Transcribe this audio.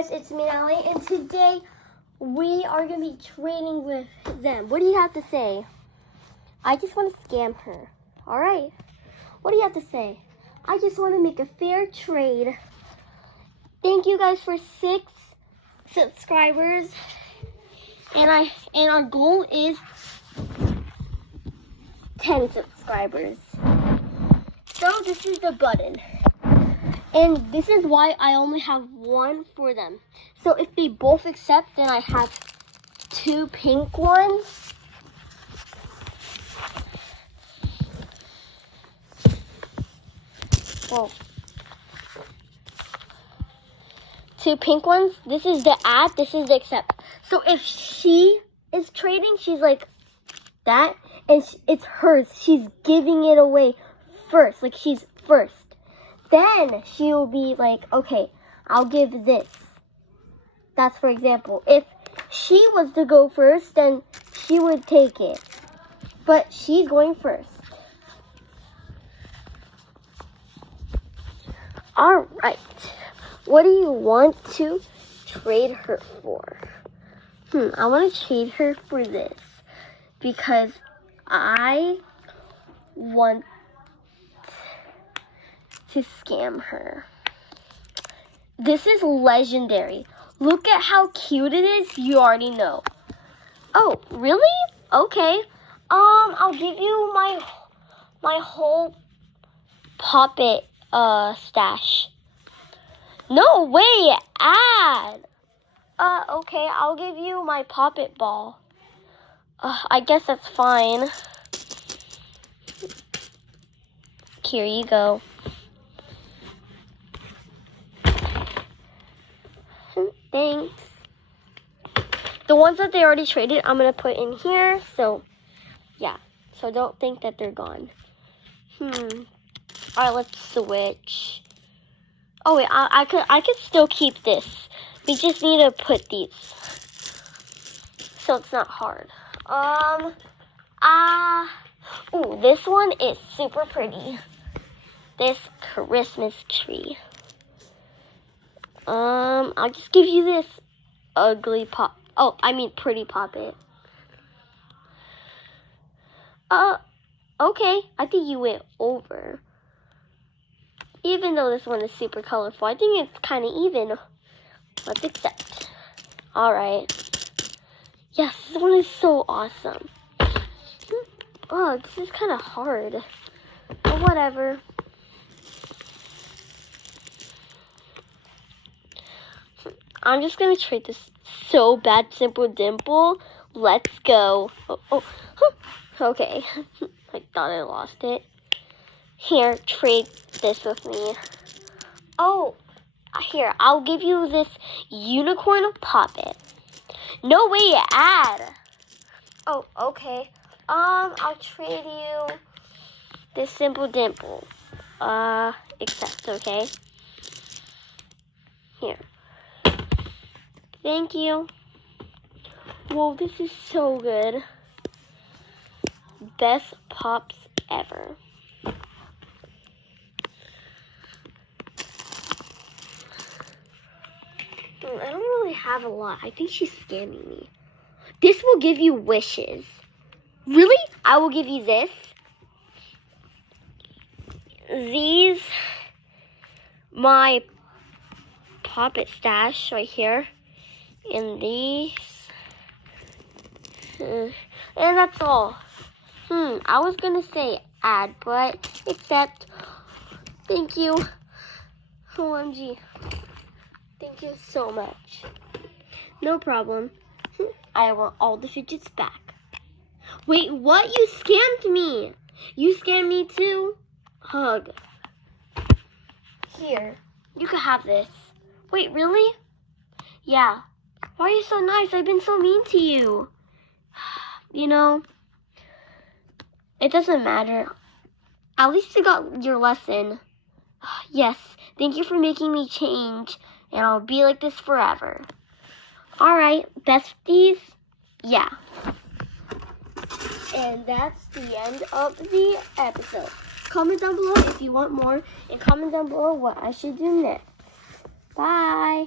guys, it's me, Allie, and today we are going to be trading with them. What do you have to say? I just want to scam her. Alright. What do you have to say? I just want to make a fair trade. Thank you guys for 6 subscribers. And our goal is 10 subscribers. So this is the button. And this is why I only have 1 for them. So if they both accept, then I have 2 pink ones. Whoa. 2 pink ones. This is the add, this is the accept. So if she is trading, she's like that, and it's hers. She's giving it away first, like she's first. Then she will be like, okay, I'll give this. That's for example. If she was to go first, then she would take it. But she's going first. Alright. What do you want to trade her for? I want to trade her for this. Because I want to scam her. This is legendary. Look at how cute it is. You already know. Oh, really? Okay. I'll give you my whole puppet stash. No way, add. Okay, I'll give you my puppet ball. I guess that's fine. Here you go. Thanks. The ones that they already traded, I'm going to put in here. So, yeah. So, don't think that they're gone. Alright, let's switch. Oh, wait. I could still keep this. We just need to put these. So, it's not hard. Ooh, this one is super pretty. This Christmas tree. I'll just give you this ugly pretty puppet. Okay, I think you went over. Even though this one is super colorful, I think it's kind of even. Let's accept. Alright. Yes, this one is so awesome. Oh, this is kind of hard. But whatever. I'm just going to trade this so bad simple dimple. Let's go. Okay. I thought I lost it. Here, trade this with me. Oh, here, I'll give you this unicorn puppet. No way, add. Oh, okay. I'll trade you this simple dimple. Accept, okay? Here. Thank you. Whoa, this is so good. Best pops ever. I don't really have a lot. I think she's scamming me. This will give you wishes. Really? I will give you this. These, my puppet stash right here. And these. And that's all. I was going to say add, but accept. Thank you. OMG. Thank you so much. No problem. I want all the fidgets back. Wait, what? You scammed me. You scammed me too? Hug. Here. You can have this. Wait, really? Yeah. Why are you so nice? I've been so mean to you. You know, it doesn't matter. At least you got your lesson. Yes, thank you for making me change, and I'll be like this forever. Alright, besties? Yeah. And that's the end of the episode. Comment down below if you want more, and comment down below what I should do next. Bye.